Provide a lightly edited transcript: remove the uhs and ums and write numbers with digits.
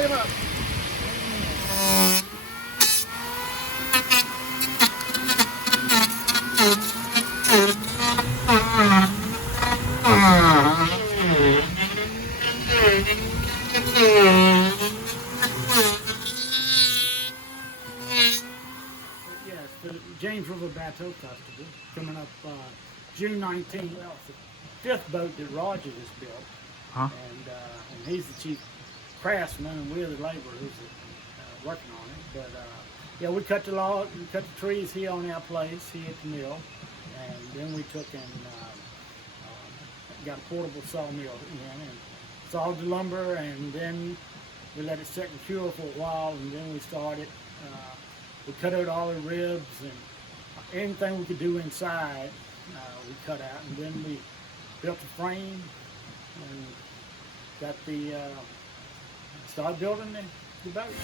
volume up. Yes, the James River Bateau Festival coming up June 19th. Well, it's the 5th boat that Roger has built, Huh? and he's the chief craftsman, and we're the laborers that, working on it. But yeah, we cut the log, we cut the trees here on our place, here at the mill, and then we took and got a portable sawmill in and sawed the lumber, and then we let it sit and cure for a while, and then we started. We cut out all the ribs and anything we could do inside, we cut out, and then we built the frame and got the started building the boat.